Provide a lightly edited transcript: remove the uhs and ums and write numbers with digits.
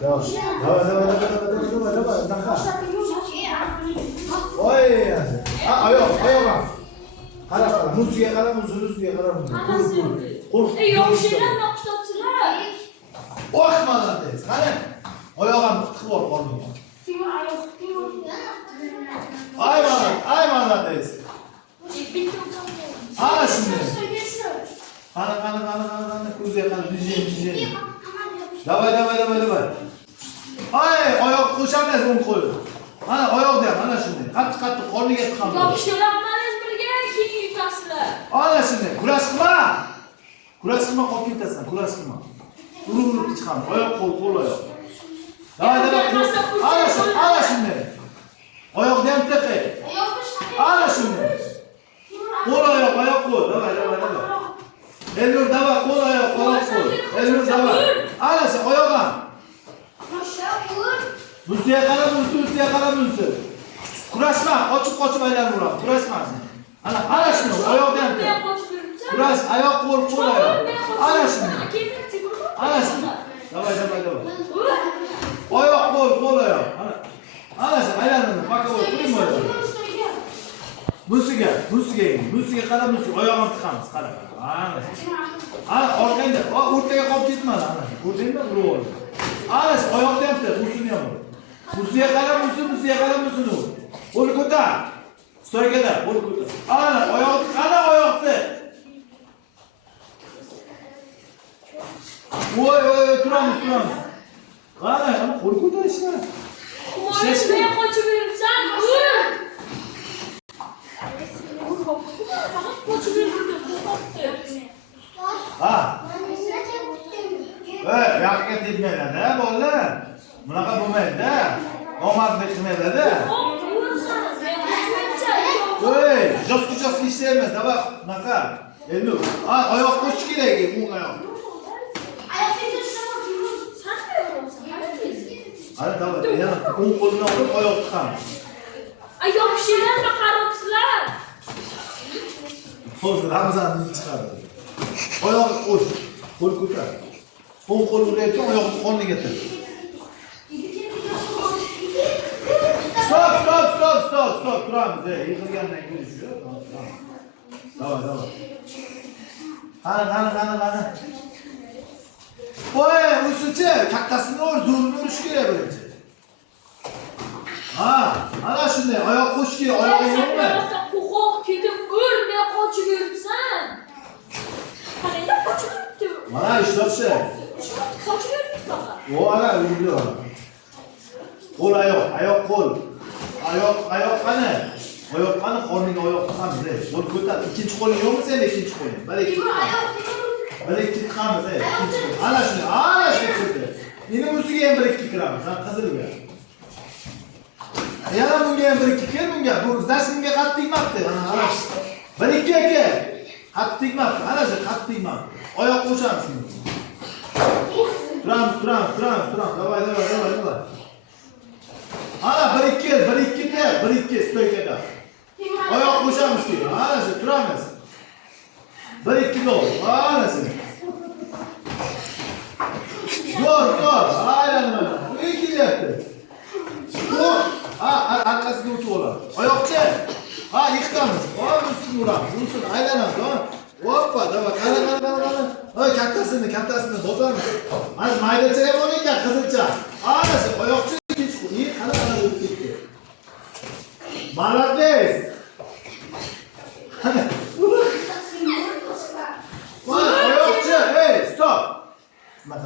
Давай. Oy. Ayoq. Qara. Musiga qara, musiga qara. Qo'l. Yo'q şeyler naqshlatchilar. O'qmadi tez. Qara. Oyog'im tiqib qoldi. Ay mana tez. Ana shunday. Qani. Ko'zga qara, dijin. Davay. Ay, oyoq qo'shamiz o'ng qo'l. Mana oyoq deyapti, mana shunday. Qattiq qorniga tiqamiz. Yo'q şeyler manez birga keyin yutasizlar. Ana shunday. Kurash qilma. Qolib ketasan, kurash qilma. Urib chiqamiz. Oyoq qo'l oyoq. Davay. Ana shunday. Oyoqni ham tiqay. Ana shunday. Qo'l oyoq. Davay. Elnur davay, qo'l oyoq. Elnur davay. Ana shu oyog'im. Musiga qara, musi. Kurashma, qochib aylanaveraman. Kurashma. Ana shuni oyoqni ham tiq. Kurash, oyoq, qo'l oyoq. Ana shuni. Davay. Oyoq, qo'l oyoq. Ana shu aylanaveraman. Paqqa qo'ying oyoq. Musiga qara, oyog'im tiqamiz, qara. Ana orqangda, o'rtaga qolib ketmadi, ana. Ko'rdingmi, urib oldi. Ana shu oyoqni ham tiq, musini ham. Musiga qara, musini. Qo'l ko'tar. Stoykada, qo'l ko'tar. Ana oyoqni. Voy, turamiz. Qara, qo'l ko'tarishlar. Qo'yishmay qochib yuribsan. Qochib yuribdi. Ha. Yaqinga tegmaydi-da, bolalar. Bunaqa bo'lmaydi-da. Nomardlik qilmaydi-da. Joski ishlaymiz, davay, bunaqa. Endi, oyoq qo'shish kerak, o'ng oyoq. Ana davay, yana o'ng qo'lni olib oyoq tiqamiz. Yo'q şeylermi qarabsizlar? Hozir Ramzanni chiqardi. Oyoqni qo'sh, qo'l ko'tar. O'ng qo'l urayotgan oyoqni qorniga tiq. Stop, turamiz. Yiqilgandan keyin shu. Davay. Qani. Voy, o'sichi, kattasini zo'rini urish kerak birinchi. Ana shunday, oyoq qo'sh kerak, oyog'ing yo'qmi? Qo'rq ketib o'lmay qochib yuribsan. Qanday qochib yuribdi? Mana ishlabsa. Qochib yuribdi faqat. Ana uyda. Qo'l oyoq qo'l. Oyoq qani? Oyoq qani? Qorniga oyoq tiqamiz. Qo'l ko'tar. Ikkinchi qo'ling yo'qmi senda ikkinchi qo'ling? Bir ikki tiqamiz. Ana shunday ko'tar. Endi ustiga ham bir ikki kiramiz. Qizilga. Yana bunga ham bir ikki kir bunga. Bu zastimga qattiq tegmabdi. Ana shu. Bir ikki aka. Qattiq tegmabdi. Ana shu qattiq tegmabdi. Oyoq qo'shamiz. Turamiz. Davay. Ana bir ikki stoykada. Oyoq qo'shamiz keyin. Ana shu turamiz. Bir ikki gol. Ana shu. Zo'r. Aylanma. Bu ikkilyapti. Arkasiga o'tib oladi. Oyoqcha. Yiqitamiz. Ustini uramiz. Ustini aylanamiz. Hoppa, davay. Qara. Kattasini bosamiz. Mana maydacha ham bo'lgan, qizilcha. Ana shu oyoqcha ikkinchi qo'l. Qara o'tib ketdi. Молодец.